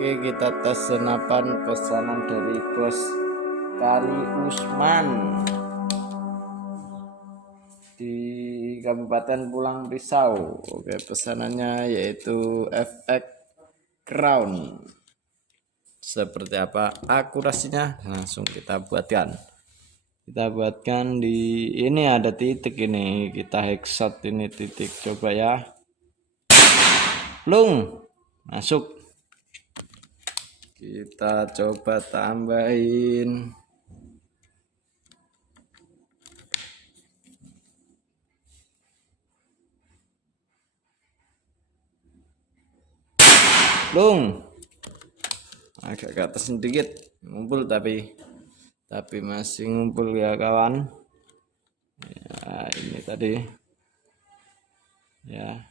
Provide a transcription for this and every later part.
Oke, kita tes senapan pesanan dari Bos Kari Usman di Kabupaten Pulang Pisau. Oke, pesanannya yaitu FX Crown. Seperti apa akurasinya? Langsung kita buatkan. Kita buatkan di ini ada titik ini. Kita headshot ini titik. Coba ya. Plung. Masuk. Kita coba tambahin. Plung. Agak ke atas sedikit, ngumpul tapi masih ngumpul ya kawan. Ya, ini tadi. Ya.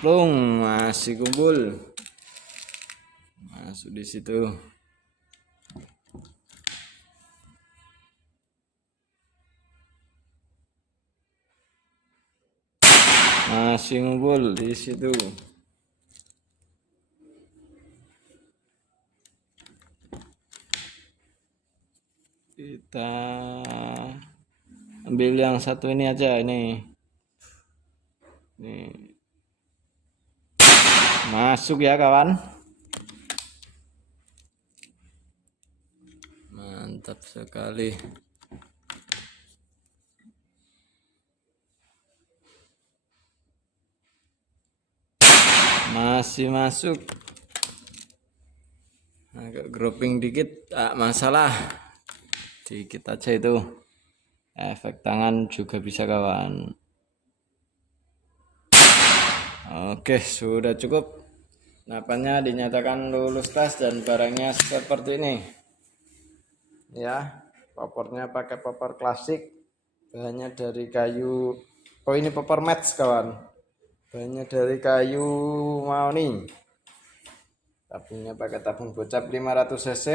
Plung, masih kumpul. Masuk di situ. Masih ngumpul di situ. Kita ambil yang satu ini aja ini. Nih. Masuk ya kawan. Mantap sekali. Masih masuk. Agak grouping dikit, tak masalah. Dikit aja itu. Efek tangan juga bisa kawan. Oke, sudah cukup. Napannya dinyatakan lulus tes dan barangnya seperti ini. Ya, popornya pakai popor klasik. Bahannya dari kayu. Oh, ini popor match kawan. Bahannya dari kayu mahoni. Tabungnya pakai tabung gocap 500 cc.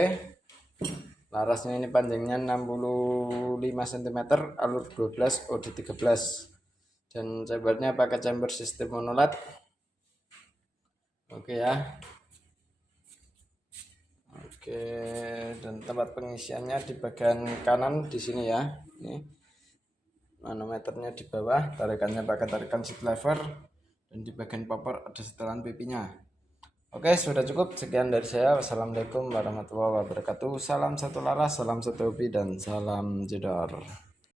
Larasnya ini panjangnya 65 cm, alur 12, OD 13. Dan chambernya pakai chamber sistem monolat. Oke ya. Oke, dan tempat pengisiannya di bagian kanan di sini ya. Ini manometernya di bawah, tarikannya pakai tarikan seat lever, dan di bagian popor ada setelan pipinya. Oke, sudah cukup. Sekian dari saya. Wassalamualaikum warahmatullahi wabarakatuh. Salam satu laras, salam satu hobi, dan salam jedor.